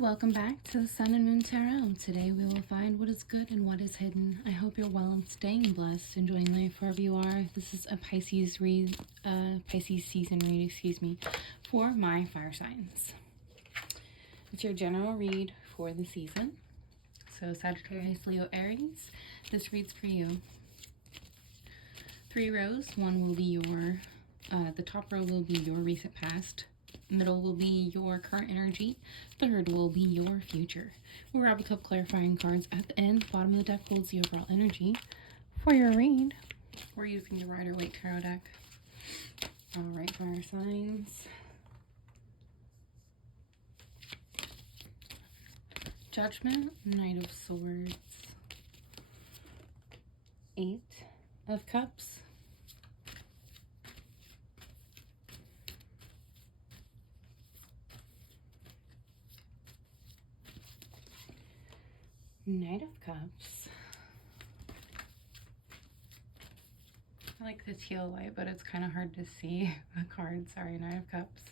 Welcome back to the Sun and Moon Tarot. Today we will find what is good and what is hidden. I hope you're well and staying blessed, enjoying life wherever you are. This is a Pisces season read, for my fire signs. It's your general read for the season. So Sagittarius, Leo, Aries, this reads for you. 3 rows. One will be your, the top row will be your recent past. Middle will be your current energy. Third will be your future. We'll grab a couple clarifying cards at the end. Bottom of the deck holds the overall energy for your read. We're using the Rider-Waite Tarot deck. Alright, fire signs. Judgment, Knight of Swords, 8 of Cups, Knight of Cups. I like the teal light, but it's kind of hard to see the card. Sorry, Knight of Cups.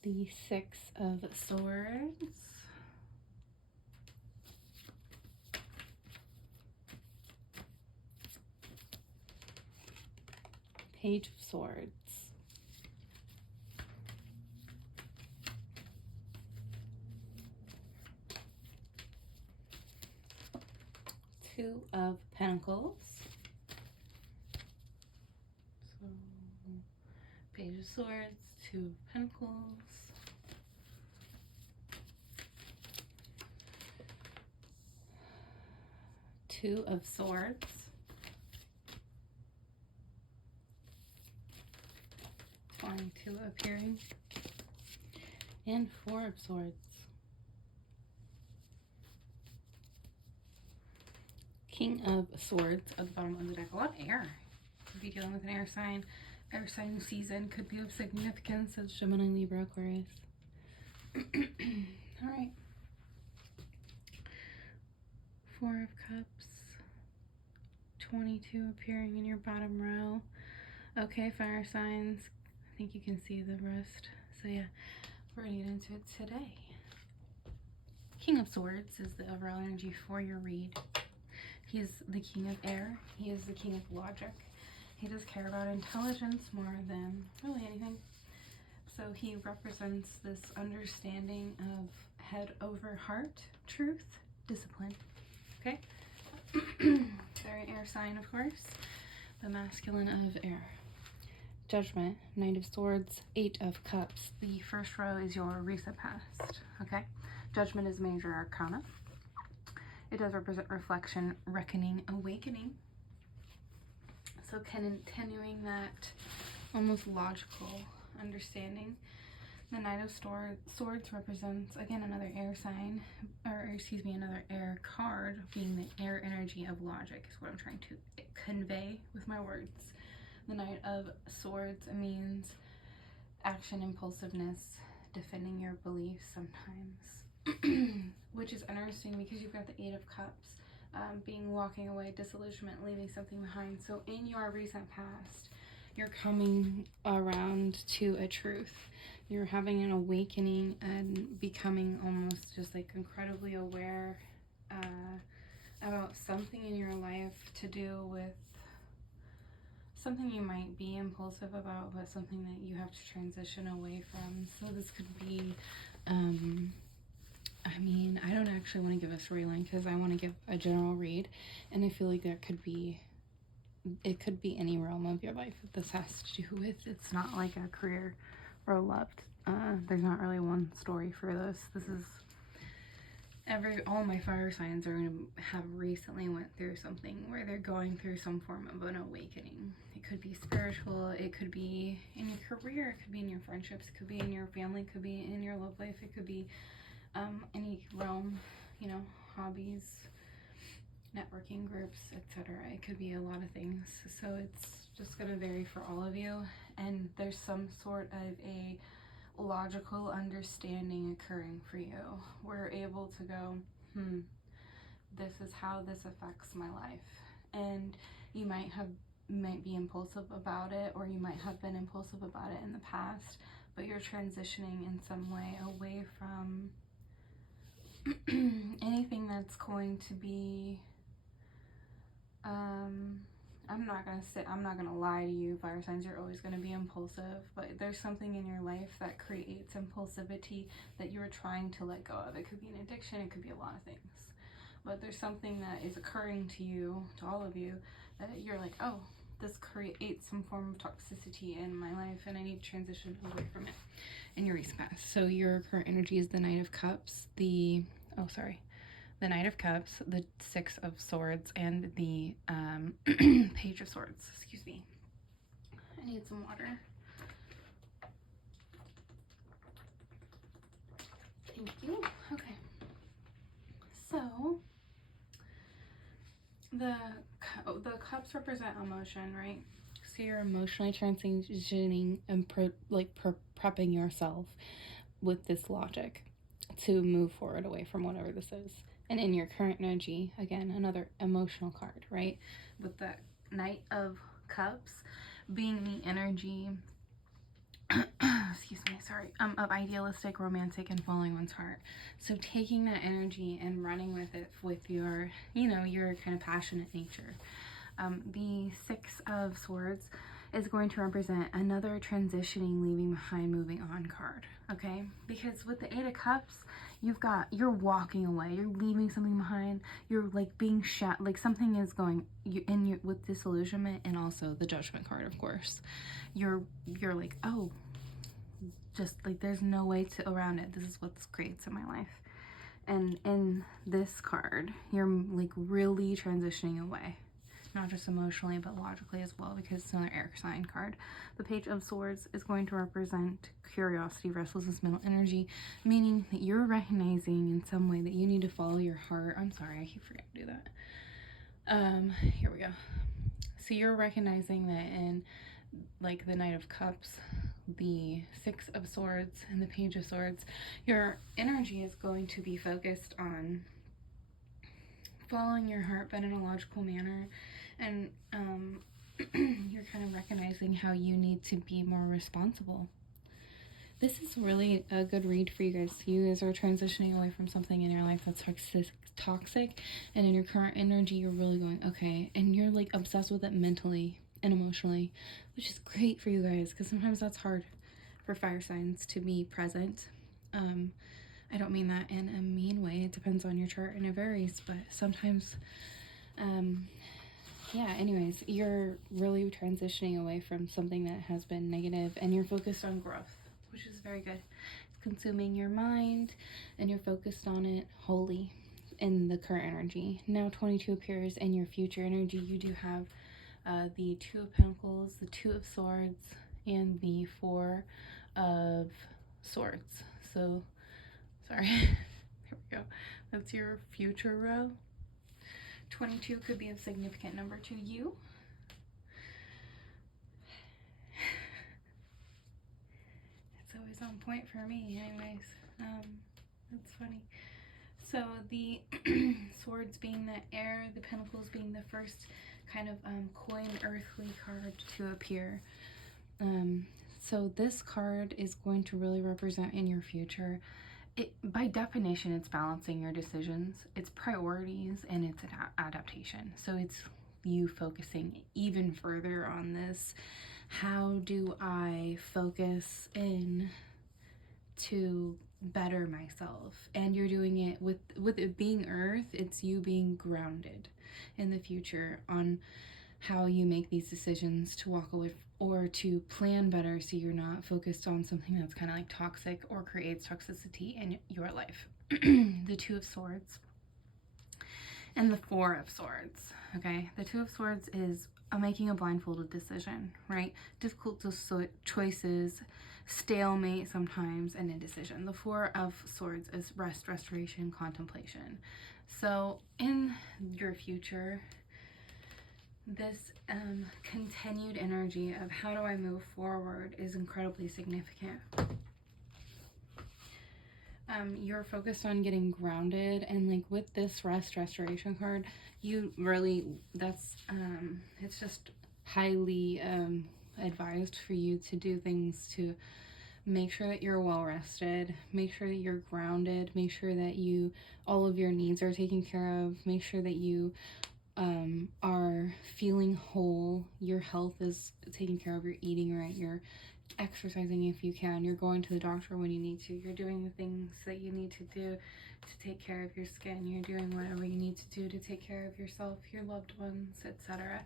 The 6 of Swords. Page of Swords. Two of Pentacles. So, Page of Swords, 2 of Pentacles. Two of Swords. Only 2 appearing. And 4 of Swords. King of Swords at the bottom of the deck. A lot of air. Could be dealing with an air sign. Air sign season could be of significance as Gemini, Libra, Aquarius. Alright. 4 of Cups. 22 appearing in your bottom row. Okay, fire signs. I think you can see the rest. So yeah, we're gonna get into it today. King of Swords is the overall energy for your read. He's the king of air. He is the king of logic. He does care about intelligence more than really anything. So he represents this understanding of head over heart, truth, discipline. Okay? Very air sign, of course. The masculine of air. Judgment, Knight of Swords, 8 of Cups. The first row is your recent past. Okay? Judgment is major arcana. It does represent reflection, reckoning, awakening. So continuing that almost logical understanding. The Knight of Swords represents, again, another air sign, or excuse me, another air card, being the air energy of logic is what I'm trying to convey with my words. The Knight of Swords means action, impulsiveness, defending your beliefs sometimes. Which is interesting because you've got the 8 of Cups, being walking away, disillusionment, leaving something behind. So in your recent past, you're coming around to a truth. You're having an awakening and becoming almost just like incredibly aware about something in your life to do with something you might be impulsive about, but something that you have to transition away from. So this could be I mean, I don't actually want to give a storyline because I want to give a general read, and I feel like it could be any realm of your life that this has to do with. It's not like a career or love. There's not really one story for this. This is all my fire signs are going to have recently went through something where they're going through some form of an awakening. It could be spiritual, it could be in your career, it could be in your friendships, it could be in your family, it could be in your love life, it could be any realm, you know, hobbies, networking groups, etc. It could be a lot of things. So it's just going to vary for all of you, and there's some sort of a logical understanding occurring for you. We're able to go, this is how this affects my life. And you might be impulsive about it, or you might have been impulsive about it in the past, but you're transitioning in some way away from anything that's going to be, I'm not gonna lie to you, fire signs, you're always gonna be impulsive, but there's something in your life that creates impulsivity that you're trying to let go of. It could be an addiction, it could be a lot of things, but there's something that is occurring to you, to all of you, that you're like, oh, this creates some form of toxicity in my life and I need to transition away from it. In your recent past. So your current energy is the Knight of Cups, the Knight of Cups, the Six of Swords, and the Page of Swords. Excuse me. I need some water. Thank you. Okay. So the cups represent emotion, right? So you're emotionally transitioning and prepping yourself with this logic to move forward away from whatever this is. And in your current energy, again, another emotional card, right? With the Knight of Cups being the energy, excuse me, sorry, of idealistic, romantic, and following one's heart. So taking that energy and running with it with your, your kind of passionate nature. The Six of Swords is going to represent another transitioning, leaving behind, moving on card, okay? Because with the Eight of Cups, you're walking away, you're leaving something behind, you're like being like something is going with disillusionment, and also the Judgment card, of course. You're like, oh, just like there's no way around it. This is what this creates in my life. And in this card, you're like really transitioning away. Not just emotionally, but logically as well, because it's another air sign card. The Page of Swords is going to represent curiosity, restlessness, mental energy, meaning that you're recognizing in some way that you need to follow your heart. I'm sorry, I keep forgetting to do that. Here we go. So you're recognizing that in like the Knight of Cups, the Six of Swords, and the Page of Swords, your energy is going to be focused on following your heart, but in a logical manner. And you're kind of recognizing how you need to be more responsible. This is really a good read for you guys. You guys are transitioning away from something in your life that's toxic, and in your current energy, you're really going, okay, and you're like obsessed with it mentally and emotionally, which is great for you guys, because sometimes that's hard for fire signs to be present. I don't mean that in a mean way. It depends on your chart and it varies, but sometimes, yeah, anyways, you're really transitioning away from something that has been negative, and you're focused on growth, which is very good. It's consuming your mind, and you're focused on it wholly in the current energy. Now 22 appears in your future energy. You do have the Two of Pentacles, the Two of Swords, and the Four of Swords. So, sorry. There we go. That's your future row. 22 could be a significant number to you. It's always on point for me, anyways. That's funny. So the Swords being the air, the Pentacles being the first kind of coined earthly card to appear. So this card is going to really represent in your future. By definition, it's balancing your decisions, it's priorities, and it's an adaptation. So it's you focusing even further on this. How do I focus in to better myself? And you're doing it with it being Earth. It's you being grounded in the future on how you make these decisions to walk away or to plan better, so you're not focused on something that's kind of like toxic or creates toxicity in your life. The Two of Swords and the Four of Swords. Okay, the Two of Swords is making a blindfolded decision, right? Difficult choices, stalemate sometimes, and indecision. The Four of Swords is rest, restoration, contemplation. So in your future, this continued energy of how do I move forward is incredibly significant. You're focused on getting grounded, and like with this rest restoration card, you really, that's it's just highly advised for you to do things to Make sure that you're well rested. Make sure that you're grounded. Make sure that all of your needs are taken care of. Make sure that you are feeling whole. Your health is taken care of. You're eating right. You're exercising if you can. You're going to the doctor when you need to. You're doing the things that you need to do to take care of your skin. You're doing whatever you need to do to take care of yourself, your loved ones, etc.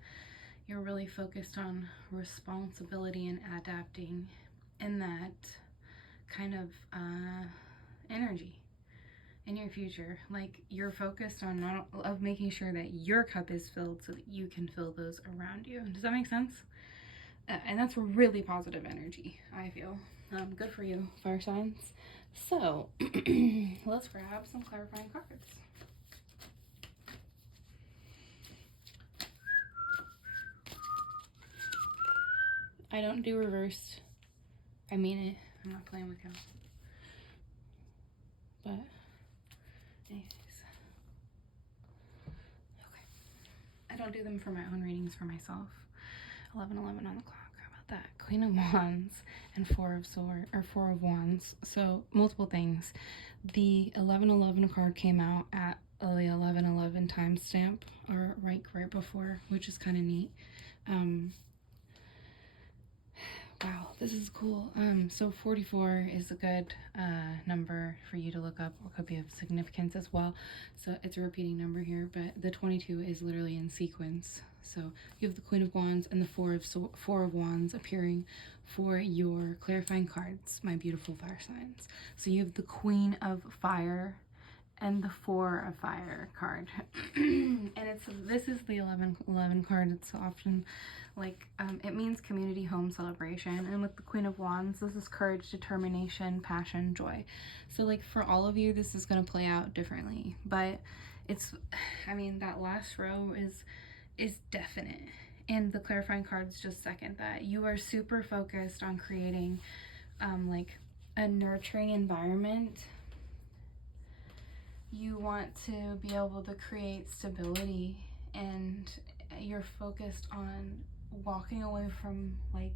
You're really focused on responsibility and adapting in that kind of energy in your future. Like, you're focused on of making sure that your cup is filled so that you can fill those around you. Does that make sense? And that's really positive energy, I feel. Good for you, fire signs. So let's grab some clarifying cards. I don't do reversed. I mean it. I'm not playing with you. But anyways. Okay. I don't do them for my own readings for myself. 11:11 on the clock. How about that? Queen of Wands and Four of Wands. So multiple things. The 11:11 card came out at the 11:11 timestamp, or right before, which is kind of neat. Wow, this is cool. So 44 is a good number for you to look up, or could be of significance as well. So it's a repeating number here, but the 22 is literally in sequence. So you have the Queen of Wands and the Four of Wands appearing for your clarifying cards, my beautiful fire signs. So you have the Queen of Fire and the Four of Fire card. And this is the 11:11 card. It's often like, it means community, home, celebration. And with the Queen of Wands, this is courage, determination, passion, joy. So like, for all of you, this is going to play out differently, but that last row is definite, and the clarifying cards just second that. You are super focused on creating like a nurturing environment. You want to be able to create stability, and you're focused on walking away from, like,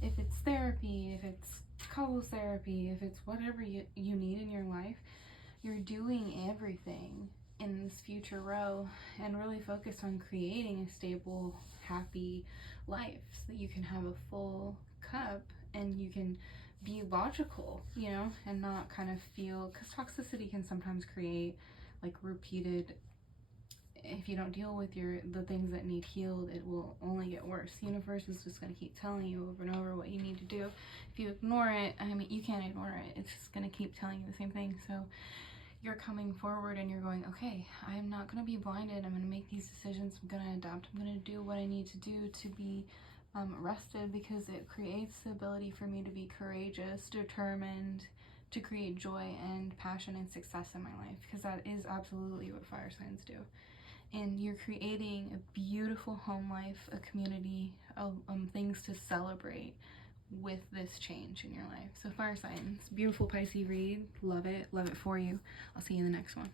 if it's therapy, if it's couples therapy, if it's whatever you need in your life, you're doing everything in this future row and really focused on creating a stable, happy life so that you can have a full cup and you can be logical, and not kind of feel, because toxicity can sometimes create like repeated, if you don't deal with the things that need healed, it will only get worse. The universe is just going to keep telling you over and over what you need to do. If you ignore it, you can't ignore it. It's just going to keep telling you the same thing. So you're coming forward and you're going, okay, I'm not going to be blinded. I'm going to make these decisions. I'm going to adapt. I'm going to do what I need to do to be rested, because it creates the ability for me to be courageous, determined, to create joy and passion and success in my life, because that is absolutely what fire signs do. And you're creating a beautiful home life, a community of things to celebrate with this change in your life. So fire signs, beautiful Pisces read. Love it for you. I'll see you in the next one.